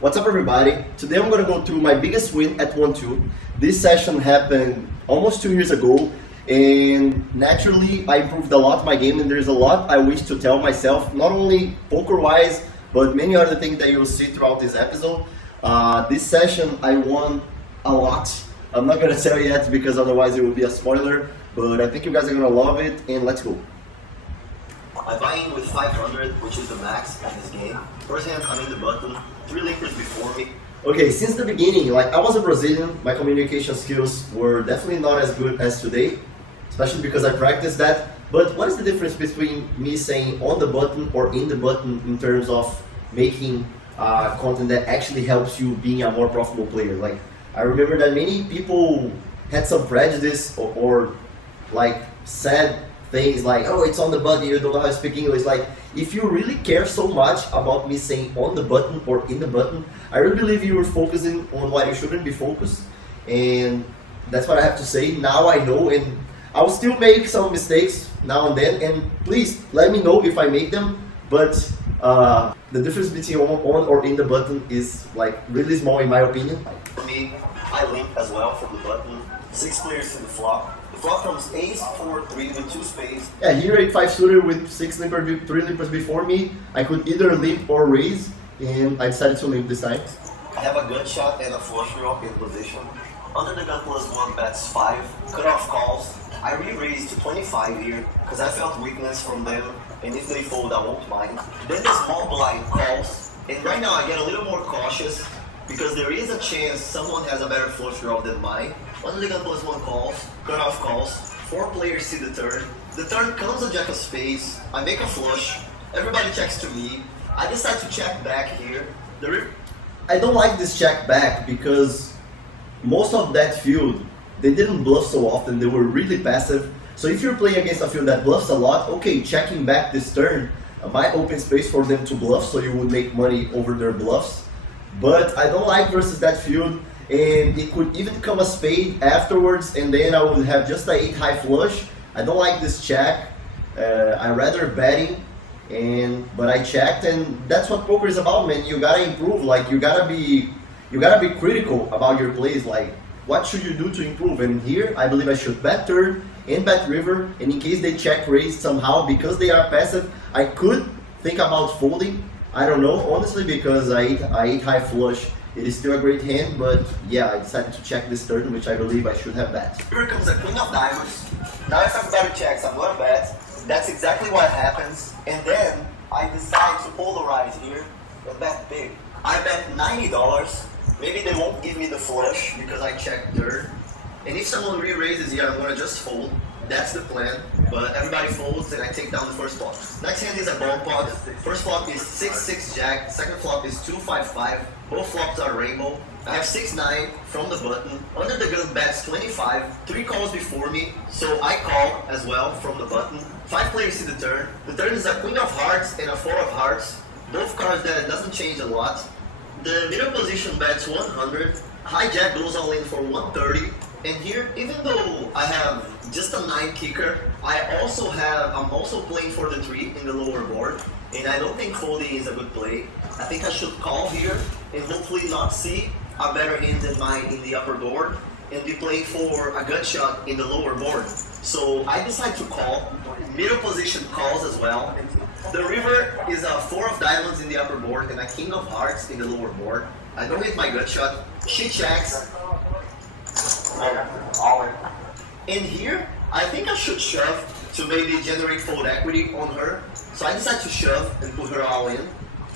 What's up everybody? Today I'm going to go through my biggest win at 1-2. This session happened almost 2 years ago and naturally I improved a lot my game and there's a lot I wish to tell myself, not only poker wise but many other things that you'll see throughout this episode. This session I won a lot. I'm not going to tell you yet because otherwise it will be a spoiler, but I think you guys are going to love it and let's go. I buy in with 500, which is the max in this game. First hand, I'm in the button, 3 linkers before me. Okay, since the beginning, I was a Brazilian, my communication skills were definitely not as good as today, especially because I practiced that. But what is the difference between me saying on the button or in the button in terms of making content that actually helps you being a more profitable player? I remember that many people had some prejudice or said things like, oh, it's on the button, you don't know how to speak English. If you really care so much about me saying on the button or in the button, I really believe you were focusing on what you shouldn't be focused. And that's what I have to say. Now I know, and I'll still make some mistakes now and then, and please let me know if I make them. But the difference between on or in the button is really small in my opinion. For me, I link as well from the button. 6 players to the flop. The flop comes ace, 4, 3 with 2 spades. Yeah, here 8-5 suited with 6 limpers, 3 limpers before me. I could either limp or raise, and I decided to limp this time. I have a gut shot and a flush draw in position. Under the gun +1 bets 5. Cut off calls. I re-raised to 25 here because I felt weakness from them, and if they fold, I won't mind. Then the small blind calls, and right now I get a little more cautious because there is a chance someone has a better flush draw than mine. Under the gun +1 calls, cut off calls, 4 players see the turn. The turn comes a jack of spades, I make a flush, everybody checks to me. I decide to check back here. I don't like this check back because most of that field, they didn't bluff so often, they were really passive. So if you're playing against a field that bluffs a lot, okay, checking back this turn might open space for them to bluff, so you would make money over their bluffs. But I don't like versus that field, and it could even come a spade afterwards, and then I would have just a 8 high flush. I don't like this check. I rather betting, but I checked, and that's what poker is about, man. You gotta improve. You gotta be critical about your plays. What should you do to improve? And here, I believe I should bet turn and bet river, and in case they check raise somehow, because they are passive, I could think about folding. I don't know, honestly, because I ate high flush. It is still a great hand, but yeah, I decided to check this turn, which I believe I should have bet. Here comes a queen of diamonds. Now if I'm better checks, I'm gonna bet. That's exactly what happens. And then I decide to polarize here and bet big. I bet $90. Maybe they won't give me the flush because I checked turn. And if someone re-raises here, I'm gonna just fold. That's the plan, but everybody folds and I take down the first flop. Next hand is a ball pot. First flop is 6-6 jack, second flop is 2-5-5. Both flops are rainbow. I have 6-9 from the button. Under the gun bets 25, 3 calls before me, so I call as well from the button. 5 players see the turn. The turn is a queen of hearts and a 4 of hearts. Both cards that doesn't change a lot. The middle position bets 100. High jack goes all in for 130. And here, even though I have just a 9 kicker, I'm also playing for the 3 in the lower board, and I don't think folding is a good play. I think I should call here and hopefully not see a better hand than mine in the upper board and be playing for a gut shot in the lower board. So I decide to call. Middle position calls as well. The river is a 4 of diamonds in the upper board and a king of hearts in the lower board. I don't hit my gut shot. She checks. And here, I think I should shove to maybe generate fold equity on her. So I decide to shove and put her all in.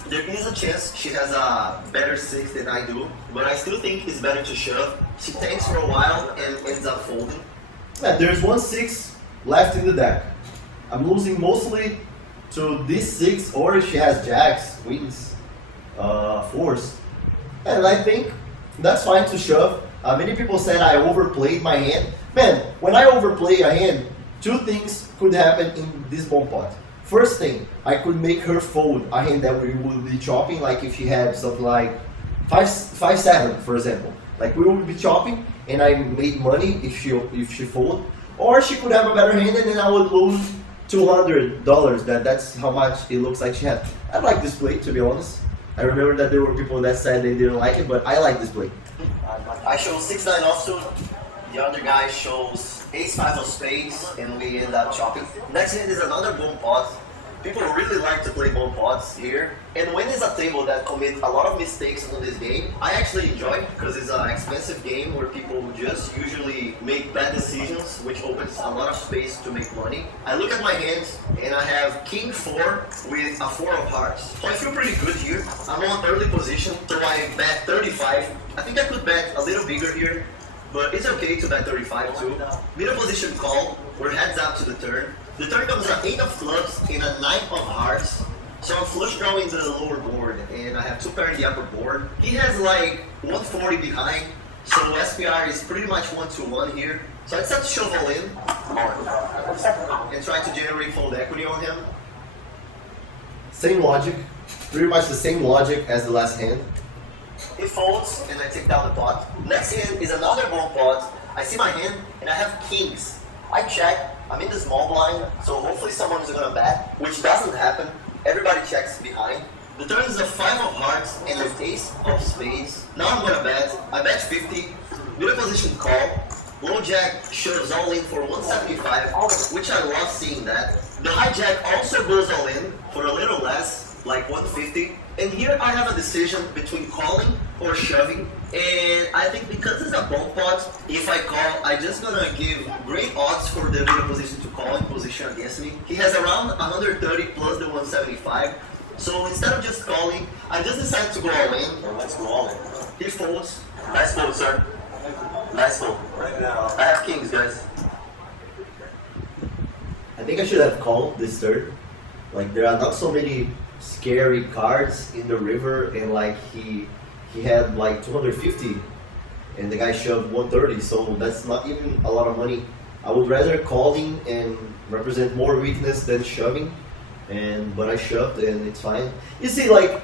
There is a chance she has a better 6 than I do, but I still think it's better to shove. She tanks for a while and ends up folding. Yeah, there's 1 6 left in the deck. I'm losing mostly to this 6, or if she has jacks, queens, 4s. And I think that's fine to shove. Many people said I overplayed my hand. Man, when I overplay a hand, 2 things could happen in this bomb pot. First thing, I could make her fold a hand that we would be chopping, like if she had something like 5-7, for example. We would be chopping, and I made money if she fold. Or she could have a better hand, and then I would lose $200. That's how much it looks like she had. I like this play, to be honest. I remember that there were people that said they didn't like it, but I like this play. I show 6-9 offsuit. The other guy shows ace-5 of spades, and we end up chopping. Next hand is another bomb pot. People really like to play bomb pots here. And when it's a table that commits a lot of mistakes in this game, I actually enjoy it because it's an expensive game where people just usually make bad decisions, which opens a lot of space to make money. I look at my hands and I have king 4 with a 4 of hearts. So I feel pretty good here. I'm on early position, so I bet 35. I think I could bet a little bigger here, but it's okay to bet 35 too. Middle position call, we're heads up to the turn. The turn comes an 8 of clubs and a 9 of hearts. So I'm flush drawing the lower board and I have 2 pair in the upper board. He has like 140 behind, so SPR is pretty much 1-1 here. So I decided to shove all in and try to generate fold equity on him. Same logic, pretty much the same logic as the last hand. He folds and I take down the pot. Next hand is another bomb pot. I see my hand and I have kings. I check. I'm in the small blind, so hopefully someone is gonna bet, which doesn't happen. Everybody checks behind. The turn is a 5 of hearts and an ace of spades. Now I'm gonna bet. I bet 50. Middle position call. Low jack shoves all in for 175, which I love seeing that. The high jack also goes all in for a little less, like 150. And here I have a decision between calling or shoving. And I think because it's a bomb pot, if I call, I'm just gonna give great odds for the middle position to call in position against me. He has around 130 plus the 175. So instead of just calling, I just decided to go all in. Or let's go all in. He folds. Nice fold, sir. Nice fold. Right now. I have kings, guys. I think I should have called this turn. Like, there are not so many scary cards in the river, and like he had like 250 and the guy shoved 130, so that's not even a lot of money. I would rather calling and represent more weakness than shoving, but I shoved and it's fine. You see, like,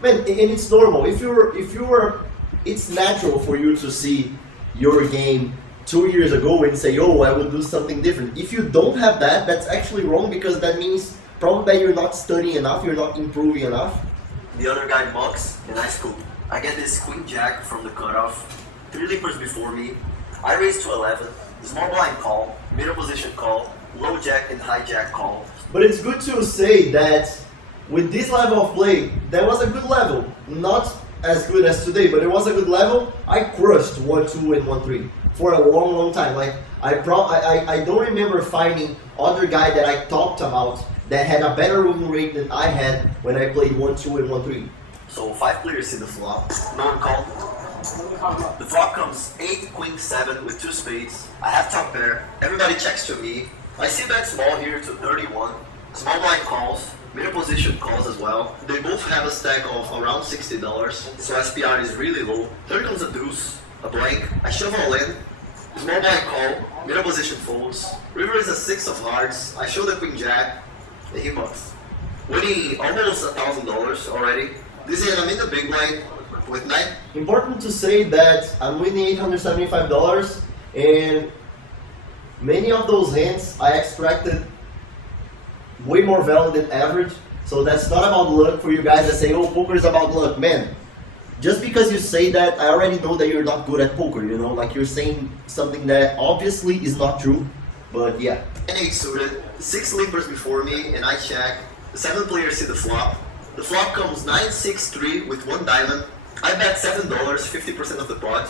man, and it's normal. If you're it's natural for you to see your game 2 years ago and say, oh, I would do something different. If you don't have that, that's actually wrong, because that means probably that you're not studying enough, you're not improving enough. The other guy mucks, and I scoop. I get this queen jack from the cutoff, 3 leapers before me. I raise to 11, small blind call, middle position call, low jack and high jack call. But it's good to say that with this level of play, that was a good level. Not as good as today, but it was a good level. I crushed 1-2 and 1-3 for a long, long time. Like, I don't remember finding other guy that I talked about that had a better win rate than I had when I played 1-2 and 1-3. So 5 players see the flop. No one called. The flop comes 8, queen 7 with 2 spades. I have top pair. Everybody checks to me. I see bet small here to 31. Small blind calls. Middle position calls as well. They both have a stack of around $60, so SPR is really low. Third comes a deuce, a blank. I shove all in. Small blind call. Middle position folds. River is a 6 of hearts. I show the queen jack. And he bucks. Winning almost $1,000 already. This hand I'm in the big blind with 9. Important to say that I'm winning $875, and many of those hands I extracted way more value than average. So that's not about luck for you guys that say, oh, poker is about luck. Man, just because you say that, I already know that you're not good at poker, you know? Like, you're saying something that obviously is not true. But yeah. 8 suited, 6 leapers before me, and I check. The 7 players see the flop. The flop comes 9-6-3 with 1 diamond. I bet $7, 50% of the pot.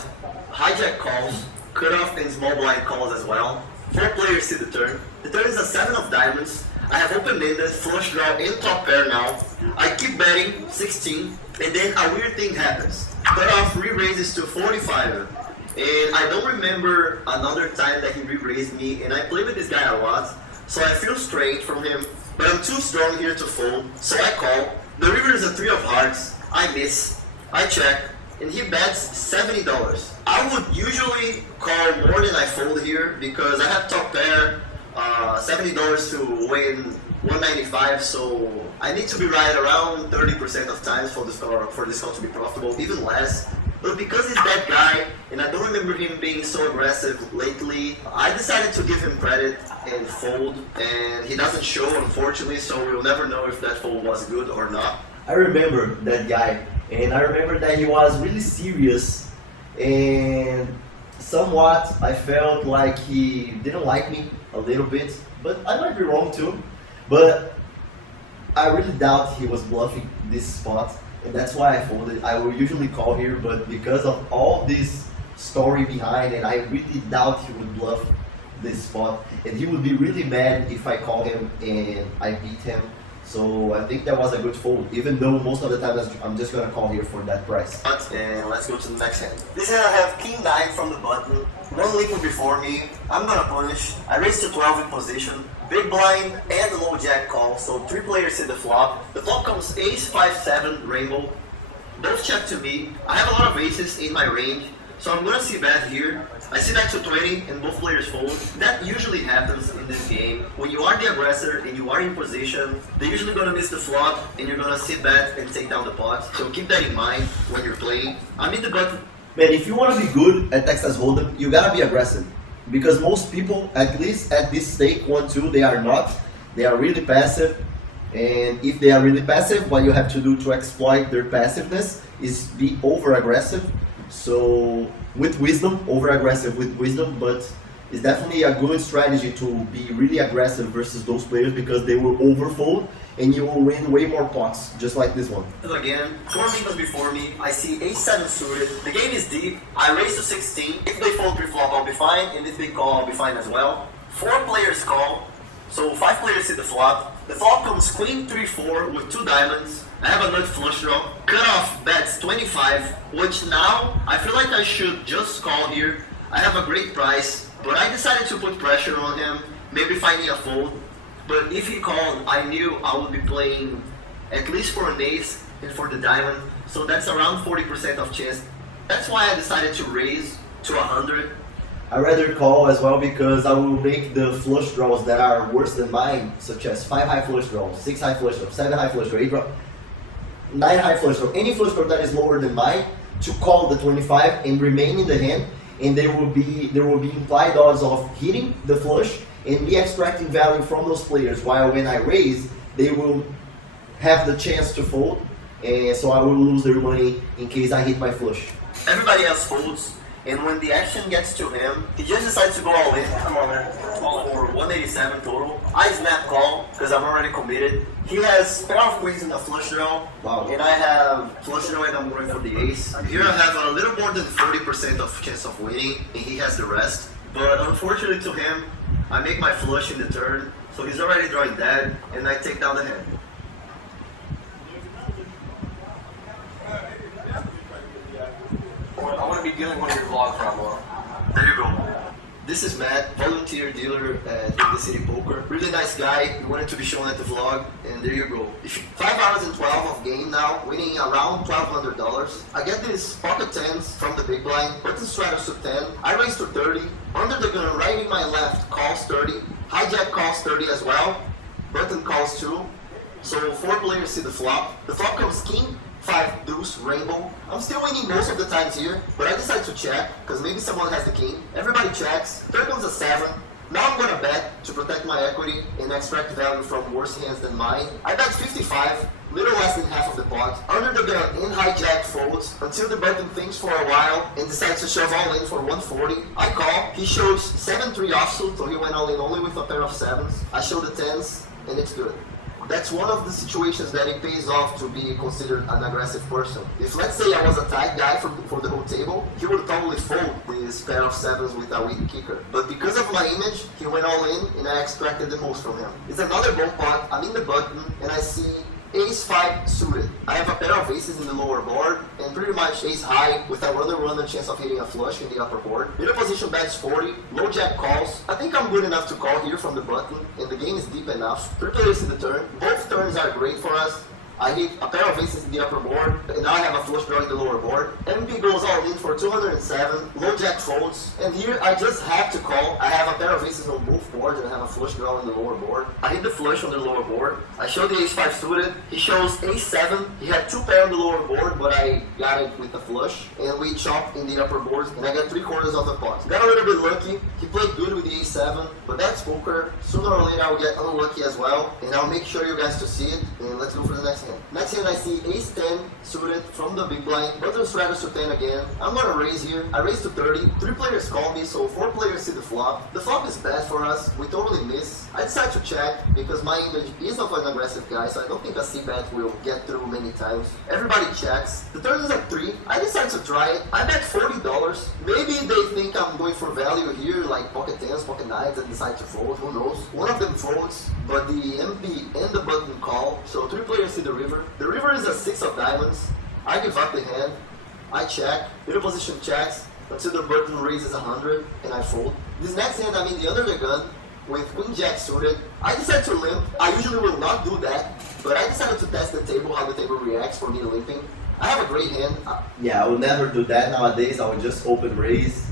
Hijack calls, cutoff and small blind calls as well. 4 players see the turn. The turn is a 7 of diamonds. I have open-ended, flush draw, and top pair now. I keep betting 16, and then a weird thing happens. Cutoff re-raises to 45. And I don't remember another time that he re-raised me, and I play with this guy a lot, so I feel strange from him. But I'm too strong here to fold, so I call. The river is a 3 of hearts. I miss. I check, and he bets $70. I would usually call more than I fold here because I have top pair, $70 to win 195. So I need to be right around 30% of times for this call to be profitable, even less. But because he's that guy, and I don't remember him being so aggressive lately, I decided to give him credit and fold, and he doesn't show, unfortunately, so we'll never know if that fold was good or not. I remember that guy, and I remember that he was really serious, and somewhat I felt like he didn't like me a little bit, but I might be wrong too. But I really doubt he was bluffing this spot, and that's why I folded. I will usually call here, but because of all this story behind it, I really doubt he would bluff this spot, and he would be really mad if I call him and I beat him. So I think that was a good fold, even though most of the time I'm just gonna call here for that price. And let's go to the next hand. This hand I have king 9 from the button, one liquid before me. I'm gonna punish. I raise to 12 in position, big blind and low jack call, so 3 players hit the flop. The flop comes ace 5-7 rainbow. Both check to me. I have a lot of aces in my range, so I'm gonna see bet here. I see bet to 20 and both players fold. That usually happens in this game. When you are the aggressor and you are in position, they're usually gonna miss the flop and you're gonna sit bet and take down the pot. So keep that in mind when you're playing. I'm in the button. Man, if you wanna be good at Texas Hold'em, you gotta be aggressive. Because most people, at least at this stake 1-2, they are not. They are really passive. And if they are really passive, what you have to do to exploit their passiveness is be over aggressive. So with wisdom, over aggressive with wisdom, but it's definitely a good strategy to be really aggressive versus those players because they will overfold and you will win way more pots, just like this one. Again, 4 liquids before me, I see ace-7 suited. The game is deep, I raise to 16. If they fold pre-flop, I'll be fine, and if they call, I'll be fine as well. 4 players call, so 5 players hit the flop. The flop comes queen 3-4 with 2 diamonds. I have a nut flush draw. Cutoff bets 25, which now I feel like I should just call here. I have a great price, but I decided to put pressure on him, maybe finding a fold. But if he called, I knew I would be playing at least for an ace and for the diamond, so that's around 40% of chance. That's why I decided to raise to 100. I rather call as well because I will make the flush draws that are worse than mine, such as 5 high flush draws, 6 high flush draws, 7 high flush draws, 8 draw, 9 high flush draw, any flush draw that is lower than mine, to call the 25 and remain in the hand, and there will be implied odds of hitting the flush and me extracting value from those players, while when I raise, they will have the chance to fold, and so I will lose their money in case I hit my flush. Everybody else folds, and when the action gets to him, he just decides to go all in. Come on, man. For 187 total. I snap call because I'm already committed. He has pair of queens in the flush draw, and I have flush draw and I'm going for the ace. Here I have a little more than 40% of chance of winning, and he has the rest. But unfortunately to him, I make my flush in the turn, so he's already drawing dead, and I take down the hand. I want to be dealing one of your vlogs for a while. There you go. This is Matt, volunteer dealer at the City Poker. Really nice guy. He wanted to be shown at the vlog, and there you go. 5 hours and 12 of game now, winning around $1,200. I get these pocket 10s from the big blind, button stratus to 10. I raise to 30. Under the gun, right in my left, calls 30. Hijack calls 30 as well. Button calls 2. So 4 players see the flop. The flop comes king 5 deuce rainbow. I'm still winning most of the times here, but I decide to check because maybe someone has the king. Everybody checks. Third comes a 7. Now I'm gonna bet to protect my equity and extract value from worse hands than mine. I bet 55, little less than half of the pot. Under the gun, in hijack folds until the button thinks for a while and decides to shove all in for 140. I call. He shows 7-3 offsuit, so he went all in only with a pair of 7s. I show the 10s, and it's good. That's one of the situations that it pays off to be considered an aggressive person. If let's say I was a tight guy for the whole table, he would probably fold this pair of 7s with a weak kicker. But because of my image, he went all in and I extracted the most from him. It's another bone pot, I'm in the button, and I see ace-5 suited. I have a pair of aces in the lower board, and pretty much ace-high with a runner chance of hitting a flush in the upper board. Middle position bets 40, low jack calls. I think I'm good enough to call here from the button, and the game is deep enough. 3 players in the turn. Both turns are great for us. I hit a pair of aces in the upper board, and now I have a flush draw in the lower board. MP goes all in for 207, low jack folds, and here I just have to call. I have a pair of aces on both boards, and I have a flush draw in the lower board. I hit the flush on the lower board. I show the ace-5 suited. He shows ace-7. He had 2 pair on the lower board, but I got it with the flush, and we chopped in the upper boards, and I got 3/4 of the pot. Got a little bit lucky. He played good with the ace-7, but that's poker. Sooner or later I'll get unlucky as well, and I'll make sure you guys to see it, and let's go for the next hand. hand. Next hand I see ace 10 suited from the big blind. Button straddles to 10 again. I'm gonna raise here. I raise to 30. 3 players call me, so 4 players see the flop. The flop is bad for us. We totally miss. I decide to check because my image is of an aggressive guy, so I don't think a c-bet will get through many times. Everybody checks. The turn is at 3. I decide to try it. I bet $40. Maybe they think I'm going for value here, like pocket 10s, pocket 9s, and decide to fold. Who knows? One of them folds, but the MP and the button call, so 3 players see the river. The river is a 6 of diamonds. I give up the hand. I check. Middle position checks until the button raises 100, and I fold. This next hand, I'm in the under the gun with queen jack suited. I decide to limp. I usually will not do that, but I decided to test the table, how the table reacts for me limping. I have a great hand. Yeah, I would never do that nowadays. I would just open raise,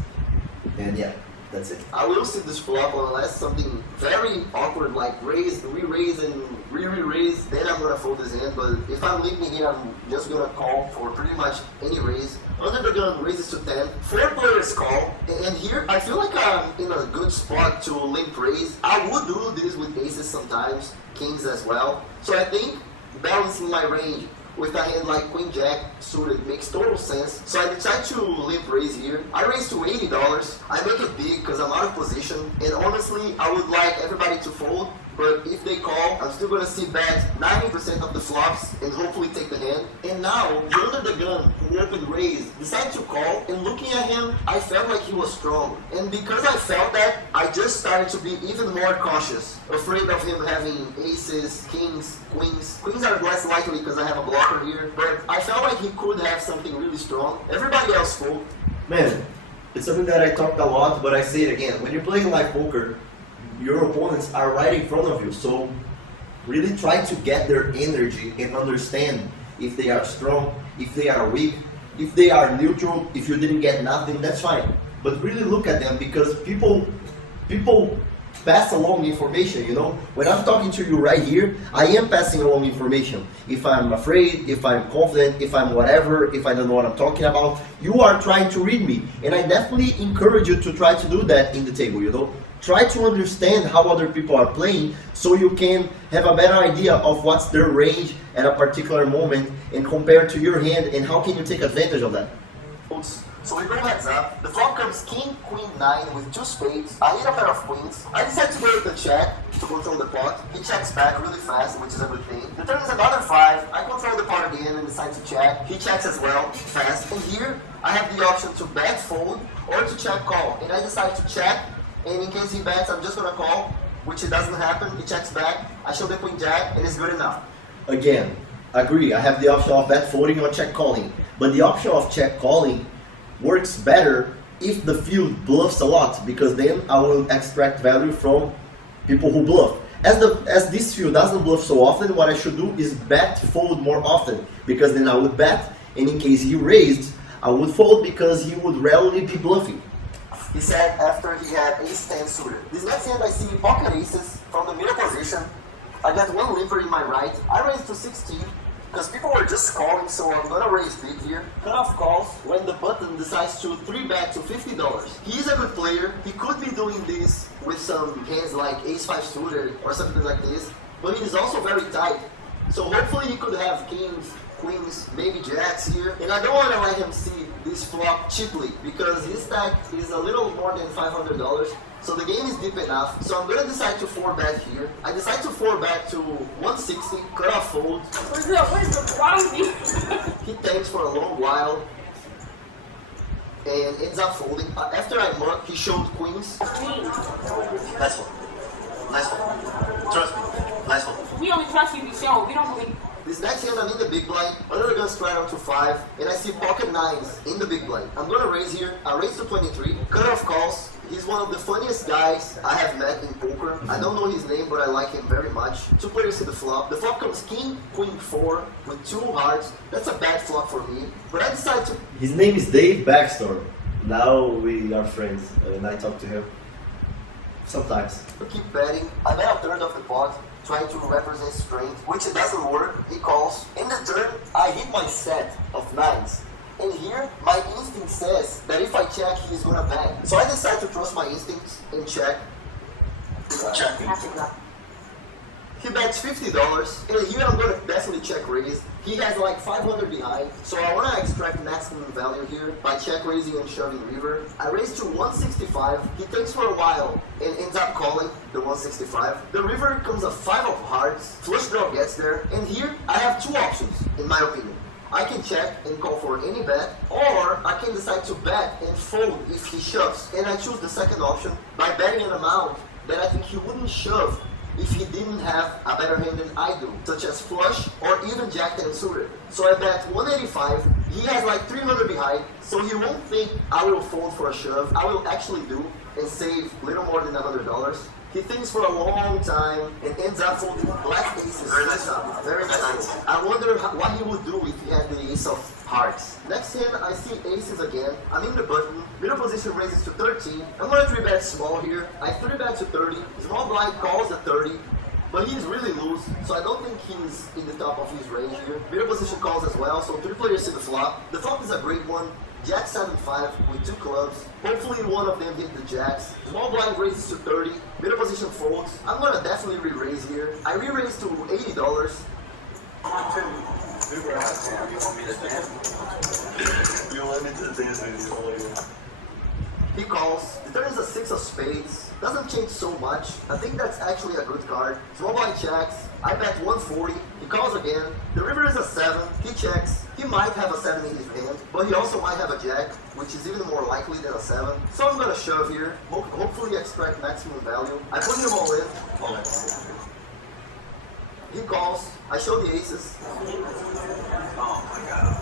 and yeah, that's it. I will see this flop unless something very awkward like raise, re-raise, and re-raise, then I'm gonna fold this hand. But if I'm limping here, I'm just gonna call for pretty much any raise. Under the gun raises to 10. 4 players call, and here I feel like I'm in a good spot to limp raise. I would do this with aces sometimes, kings as well. So I think balancing my range with a hand like queen jack suited makes total sense. So I decide to limp raise here. I raise to $80. I make it big because I'm out of position, and honestly I would like everybody to fold, but if they call, I'm still gonna see bet 90% of the flops and hopefully take the hand. And now the under the gun who opened raise decided to call, and looking at him I felt like he was strong, and because I felt that, I just started to be even more cautious, afraid of him having aces, kings, queens. Queens are less likely because I have a blocker here, but I felt like he could have something really strong. Everybody else fold. Man, it's something that I talked a lot, but I say it again. When you're playing live poker, your opponents are right in front of you, so really try to get their energy and understand if they are strong, if they are weak, if they are neutral. If you didn't get nothing, that's fine, but really look at them, because people pass along information, you know. When I'm talking to you right here, I am passing along information. If I'm afraid, if I'm confident, if I'm whatever, if I don't know what I'm talking about, you are trying to read me, and I definitely encourage you to try to do that in the table, you know. Try to understand how other people are playing so you can have a better idea of what's their range at a particular moment and compare to your hand, and how can you take advantage of that. So we go heads up. The flop comes king, queen, 9 with 2 spades. I hit a pair of queens. I decide to go with the check to control the pot. He checks back really fast, which is a good thing. The turn is another 5. I control the pot again and decide to check. He checks as well, fast. And here I have the option to bet fold or to check call. And I decide to check. And in case he bets, I'm just gonna call, which it doesn't happen. He checks back. I show the queen jack, and it's good enough. Again, agree. I have the option of bet folding or check calling, but the option of check calling works better if the field bluffs a lot, because then I will extract value from people who bluff. As this field doesn't bluff so often, what I should do is bet fold more often, because then I would bet, and in case he raised, I would fold because he would rarely be bluffing. He said after he had ace 10 suited. This next hand I see pocket aces from the middle position. I got one limper in my right. I raised to 16 because people were just calling, so I'm gonna raise big here. Cutoff calls when the button decides to 3-bet to $50. He's a good player. He could be doing this with some hands like ace 5 suited or something like this, but he's also very tight. So hopefully he could have kings, queens, maybe jacks here, and I don't want to let him see this flop cheaply because his stack is a little more than $500, so the game is deep enough. So I'm gonna decide to 4-bet here. I decide to 4-bet to 160, cut off fold. Where's the quality? He tanks for a long while and ends up folding. After I muck, he showed queens. Nice one. Nice one. Trust me. Nice one. We only trust you if you show. We don't believe. This next hand I'm in the big blind, under the gun straight up to 5, and I see pocket 9s in the big blind. I'm gonna raise here. I raise to 23. Cutoff calls. He's one of the funniest guys I have met in poker. I don't know his name, but I like him very much. 2 players see the flop. The flop comes king, queen, 4 with 2 hearts. That's a bad flop for me. But I decide to... His name is Dave Backstore. Now we are friends, and I talk to him sometimes. keep betting. I bet a third of the pot, trying to represent strength, which it doesn't work. He calls. In the turn, I hit my set of 9s. And here, my instinct says that if I check, he's gonna bet. So I decide to trust my instincts and check. Check. He bets $50, and here I'm gonna definitely check raise. He has like 500 behind, so I wanna extract maximum value here by check raising and shoving river. I raise to 165. He thinks for a while and ends up calling the 165. The river comes a 5 of hearts. Flush draw gets there, and here I have two options, in my opinion. I can check and call for any bet, or I can decide to bet and fold if he shoves. And I choose the second option by betting an amount that I think he wouldn't shove if he didn't have a better hand than I do, such as flush or even jack 10 suited. So I bet 185. He has like 300 behind, so he won't think I will fold for a shove. I will actually do and save little more than $100. He thinks for a long time and ends up folding black aces. Very nice. Very nice. I wonder what he would do if he had the ace of hearts. Next hand, I see aces again. I'm in the button. Middle position raises to 13. I'm gonna 3-bet small here. I 3-bet to 30. Small blind calls at 30. But he's really loose, so I don't think he's in the top of his range here. Middle position calls as well, so 3 players see the flop. The flop is a great one. Jack 7-5 with 2 clubs. Hopefully one of them hit the jacks. Small blind raises to 30. Middle position folds. I'm gonna definitely re-raise here. I re-raise to $80. You want me to dance? You want me to dance? He calls. The turn is a 6 of spades. Doesn't change so much. I think that's actually a good card. Small blind checks. I bet 140. He calls again. The river is a 7. He checks. He might have a 7 in his hand, but he also might have a jack, which is even more likely than a 7. So I'm gonna shove here. Hopefully extract maximum value. I put him all in. He calls. I show the aces. Oh my god,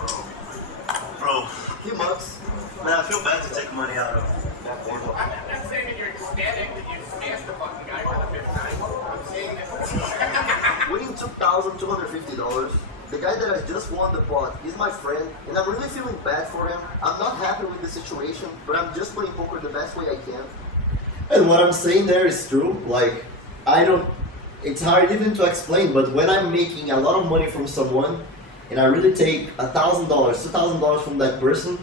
bro. He mugs. Man, I feel bad to take money out of that board. I'm not saying that you're ecstatic that you smashed the fucking guy for the 5th time. I'm saying that. Winning $2,250. The guy that I just won the pot is my friend, and I'm really feeling bad for him. I'm not happy with the situation, but I'm just playing poker the best way I can. And what I'm saying there is true. Like, it's hard even to explain, but when I'm making a lot of money from someone, and I really take $1,000, $2,000 from that person,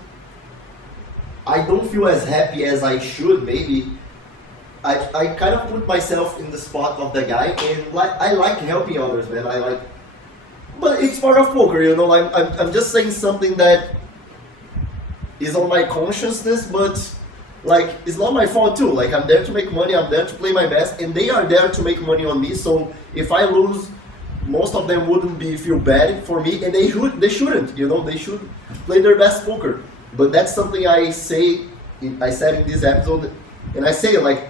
I don't feel as happy as I should, maybe. I kind of put myself in the spot of the guy, and I like helping others, man. But it's part of poker, you know. I'm just saying something that is on my consciousness, but like it's not my fault too. Like I'm there to make money, I'm there to play my best, and they are there to make money on me. So if I lose, most of them wouldn't feel bad for me, and they shouldn't, you know. They should play their best poker. But that's something I said in this episode, and I say like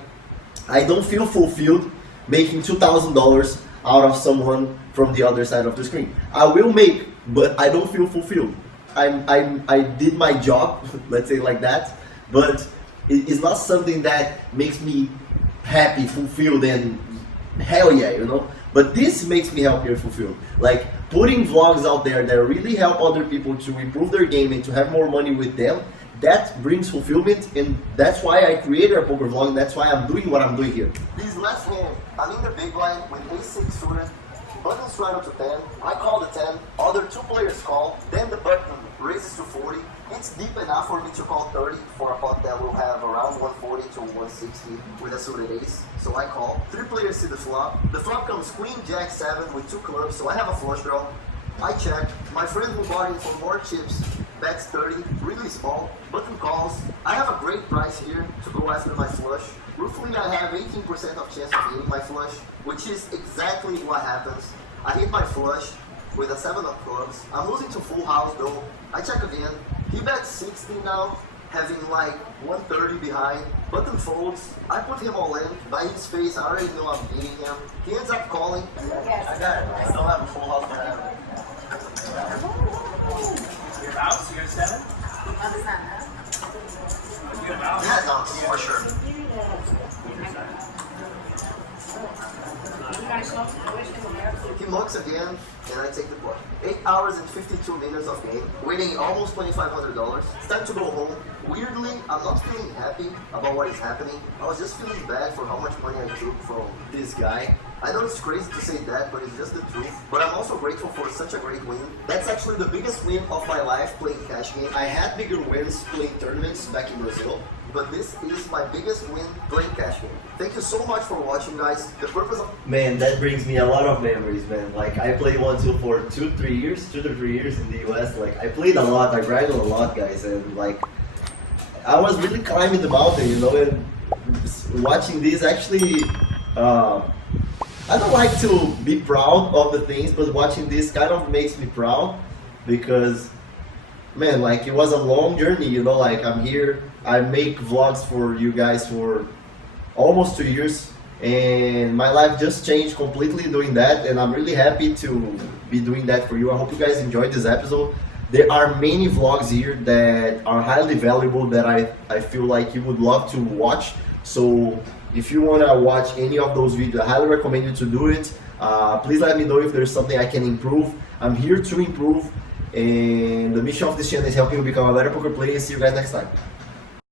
I don't feel fulfilled making $2,000 out of someone from the other side of the screen. I will make, but I don't feel fulfilled. I did my job, let's say like that, but it's not something that makes me happy, fulfilled, and hell yeah, you know. But this makes me happy and fulfilled. Like putting vlogs out there that really help other people to improve their game and to have more money with them, that brings fulfillment, and that's why I created a poker vlog, and that's why I'm doing what I'm doing here. This last hand, I'm in the big blind with ace-6 suited, buttons right up to 10, I call the 10, other 2 players call, then the button raises to 40. It's deep enough for me to call 30 for a pot that will have around 140 to 160 with a suited ace, so I call. 3 players see the flop. The flop comes queen, jack, 7 with 2 clubs, so I have a flush draw. I check. My friend who bought in for more chips bets 30, really small. Button calls. I have a great price here to go after my flush. Roughly I have 18% of chance of hitting my flush, which is exactly what happens. I hit my flush with a 7 of clubs. I'm losing to full house though. I check again. He bets 60 now, having like 130 behind. Button folds. I put him all in. By his face, I already know I'm beating him. He ends up calling. I got it. I don't have a full house, but I have it. You're out, so you're 7? You're out. Yeah, no, for sure. He mugs again, and I take the pot. 8 hours and 52 minutes of game, winning almost $2,500. It's time to go home. weirdly, I'm not feeling happy about what is happening. I was just feeling bad for how much money I took from this guy. I know it's crazy to say that, but it's just the truth. But I'm also grateful for such a great win. That's actually the biggest win of my life playing cash game. I had bigger wins playing tournaments back in Brazil, but this is my biggest win playing cash game. Thank you so much for watching, guys. The purpose of... Man, that brings me a lot of memories, man. Like, I played 1-2 for 2-3 years in the US. Like, I played a lot, I grinded a lot, guys, and like, I was really climbing the mountain, you know, and watching this actually, I don't like to be proud of the things, but watching this kind of makes me proud because, man, like it was a long journey, you know, like I'm here, I make vlogs for you guys for almost 2 years and my life just changed completely doing that, and I'm really happy to be doing that for you. I hope you guys enjoyed this episode. There are many vlogs here that are highly valuable that I feel like you would love to watch. So if you want to watch any of those videos, I highly recommend you to do it. Please let me know if there's something I can improve. I'm here to improve, and the mission of this channel is helping you become a better poker player. See you guys next time.